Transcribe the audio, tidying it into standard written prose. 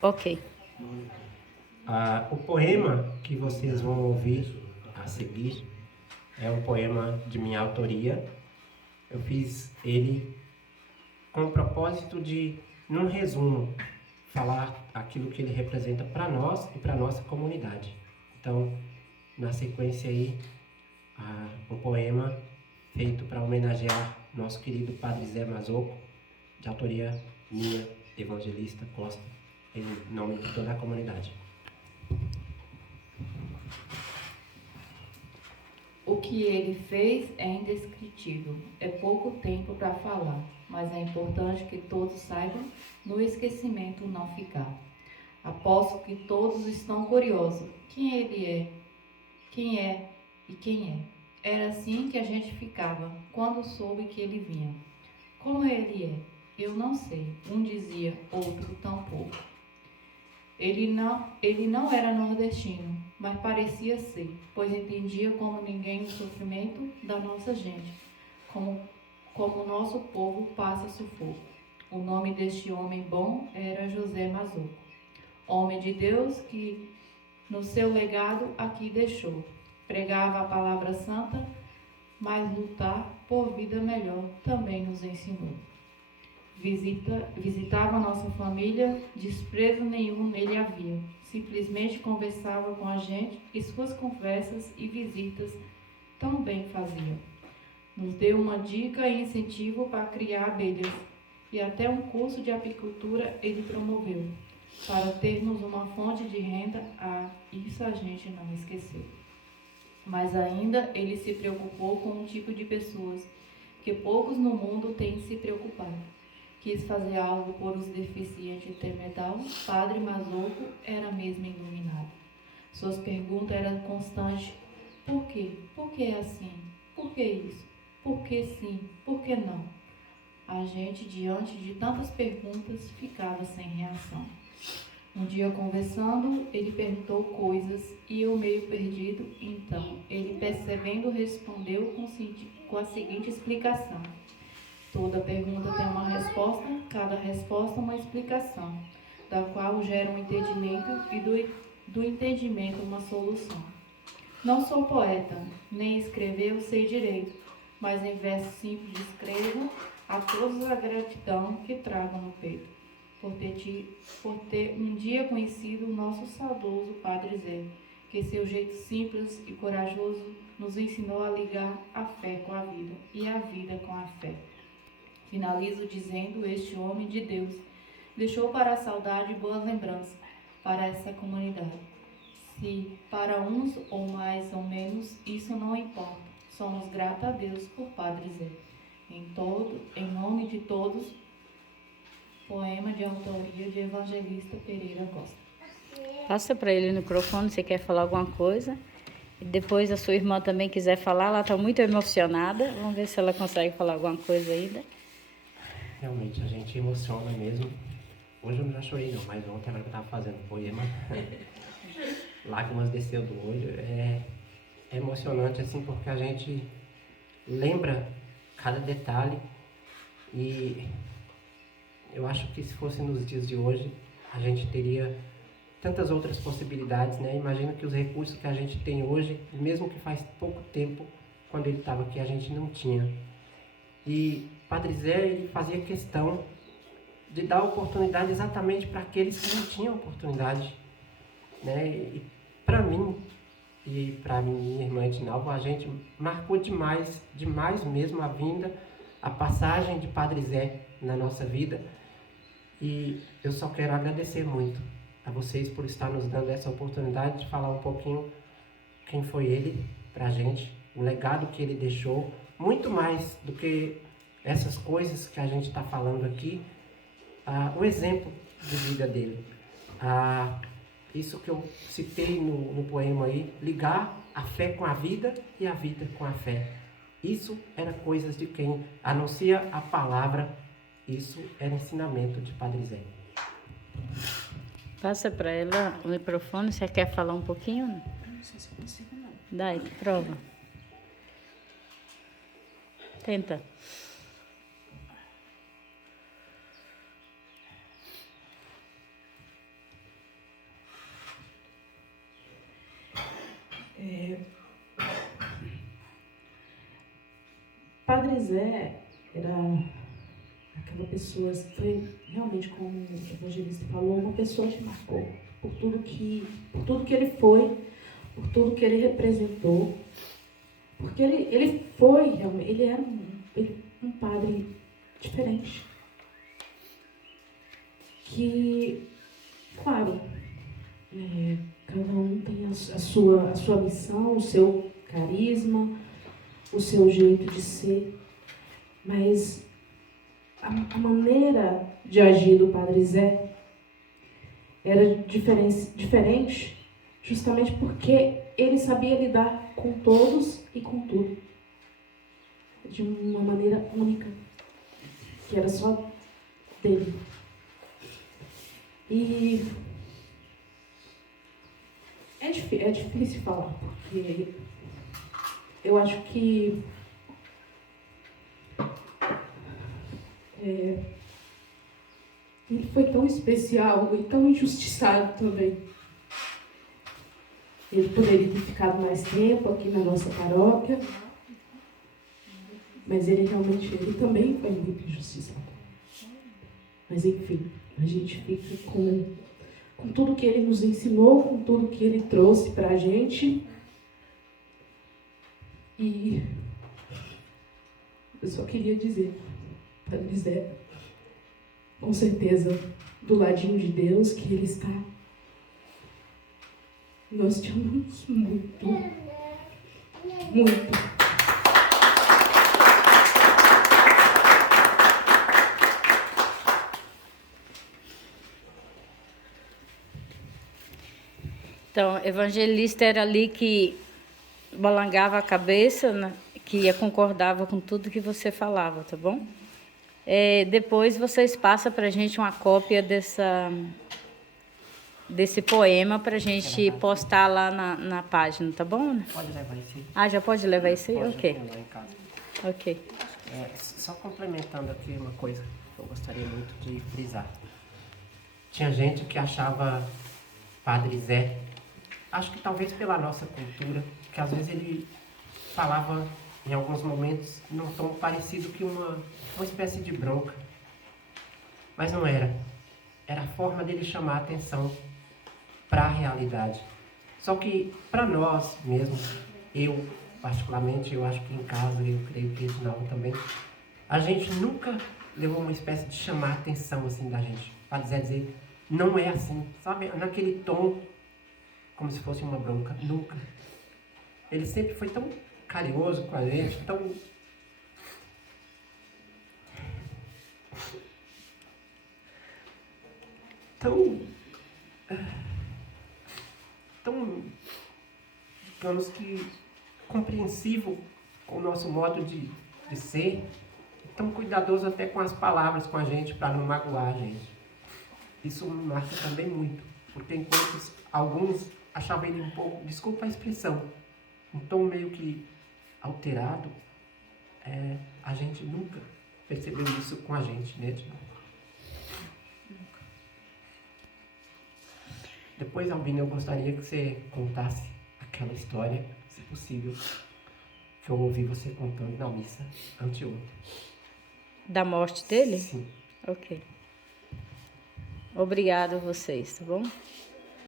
Ok. O poema que vocês vão ouvir a seguir é um poema de minha autoria. Eu fiz ele com o propósito de, num resumo, falar aquilo que ele representa para nós e para nossa comunidade. Então, na sequência aí, um poema feito para homenagear nosso querido Padre Zé Mazoco, de autoria minha, Evangelista Costa, em nome de toda a comunidade. O que ele fez é indescritível. É pouco tempo para falar, mas é importante que todos saibam no esquecimento não ficar. Aposto que todos estão curiosos. Quem ele é? Quem é e quem é? Era assim que a gente ficava quando soube que ele vinha. Como ele é? Eu não sei. Um dizia, outro tampouco. Ele não era nordestino, mas parecia ser, pois entendia como ninguém o sofrimento da nossa gente, como o nosso povo passa sufoco. O nome deste homem bom era José Mazoco, homem de Deus que no seu legado aqui deixou. Pregava a palavra santa, mas lutar por vida melhor também nos ensinou. Visitava nossa família, desprezo nenhum nele havia. Simplesmente conversava com a gente e suas conversas e visitas tão bem fazia. Nos deu uma dica e incentivo para criar abelhas e até um curso de apicultura ele promoveu. Para termos uma fonte de renda, isso a gente não esqueceu. Mas ainda ele se preocupou com um tipo de pessoas que poucos no mundo têm se preocupado. Quis fazer algo por os deficientes intermediários. Padre Mazoco era mesmo iluminado. Suas perguntas eram constantes. Por quê? Por que é assim? Por que isso? Por que sim? Por que não? A gente, diante de tantas perguntas, ficava sem reação. Um dia, conversando, ele perguntou coisas e eu meio perdido. Então, ele, percebendo, respondeu com a seguinte explicação. Toda pergunta tem uma resposta, cada resposta uma explicação, da qual gera um entendimento e do entendimento uma solução. Não sou poeta, nem escrever eu sei direito, mas em verso simples escrevo a todos a gratidão que trago no peito, por ter um dia conhecido o nosso saudoso Padre Zé, que seu jeito simples e corajoso nos ensinou a ligar a fé com a vida e a vida com a fé. Finalizo dizendo: este homem de Deus deixou para a saudade boas lembranças para essa comunidade. Se para uns ou mais ou menos, isso não importa. Somos gratos a Deus por Padre Zé. Em nome de todos, poema de autoria de Evangelista Pereira Costa. Passa para ele o microfone, você quer falar alguma coisa. E depois a sua irmã também quiser falar, ela está muito emocionada. Vamos ver se ela consegue falar alguma coisa ainda. Realmente, a gente emociona mesmo. Hoje eu não já chorei não, mas ontem ela estava fazendo poema. Lágrimas desceu do olho. É emocionante assim porque a gente lembra cada detalhe e eu acho que se fosse nos dias de hoje a gente teria tantas outras possibilidades, né? Imagino que os recursos que a gente tem hoje, mesmo que faz pouco tempo, quando ele estava aqui, a gente não tinha. E Padre Zé, ele fazia questão de dar oportunidade exatamente para aqueles que não tinham oportunidade, né? E para mim e para minha irmã Edinalva, a gente marcou demais, demais mesmo a vinda, a passagem de Padre Zé na nossa vida. E eu só quero agradecer muito a vocês por estar nos dando essa oportunidade de falar um pouquinho quem foi ele para a gente, o legado que ele deixou, muito mais do que essas coisas que a gente está falando aqui, o exemplo de vida dele. Isso que eu citei no poema aí, ligar a fé com a vida e a vida com a fé. Isso era coisas de quem anuncia a palavra, isso era ensinamento de Padre Zé. Passa para ela o microfone, você quer falar um pouquinho? Não sei se eu consigo, não. Daí, prova. Tenta. Padre Zé era aquela pessoa, foi realmente, como o evangelista falou, uma pessoa que marcou por tudo que ele foi, por tudo que ele representou, porque ele foi realmente, ele era um padre diferente, que, claro, cada um tem a sua missão, o seu carisma, o seu jeito de ser, mas a maneira de agir do Padre Zé era diferente justamente porque ele sabia lidar com todos e com tudo de uma maneira única, que era só dele. E é difícil falar, porque eu acho que ele foi tão especial e tão injustiçado também. Ele poderia ter ficado mais tempo aqui na nossa paróquia, mas ele também foi muito injustiçado. Mas enfim, a gente fica com tudo que ele nos ensinou, com tudo que ele trouxe para a gente. E eu só queria dizer, para dizer, com certeza, do ladinho de Deus, que Ele está. Nós te amamos muito, muito. Então, evangelista era ali que balangava a cabeça, né? Que concordava com tudo que você falava, tá bom? Depois vocês passam para a gente uma cópia desse poema para a gente postar lá na página, tá bom? Pode levar esse. Já pode levar isso aí? Pode Ok. levar em casa. Ok. Só complementando aqui uma coisa que eu gostaria muito de frisar. Tinha gente que achava Padre Zé, acho que talvez pela nossa cultura, que às vezes ele falava em alguns momentos num tom parecido que uma espécie de bronca. Mas não era. Era a forma dele chamar a atenção para a realidade. Só que para nós mesmo, eu particularmente, eu acho que em casa, eu creio que Edinaldo também, a gente nunca levou uma espécie de chamar a atenção assim da gente. Para dizer, não é assim, sabe? Naquele tom, como se fosse uma bronca. Nunca. Ele sempre foi tão carinhoso com a gente, tão, digamos que, compreensivo com o nosso modo de ser, tão cuidadoso até com as palavras com a gente, para não magoar a gente. Isso me marca também muito, porque enquanto alguns achavam ele um pouco, desculpa a expressão, um tom meio que alterado, a gente nunca percebeu isso com a gente, né? Depois, Albina, eu gostaria que você contasse aquela história, se possível, que eu ouvi você contando na missa anteontem. Da morte dele? Sim. Ok. Obrigada a vocês, tá bom?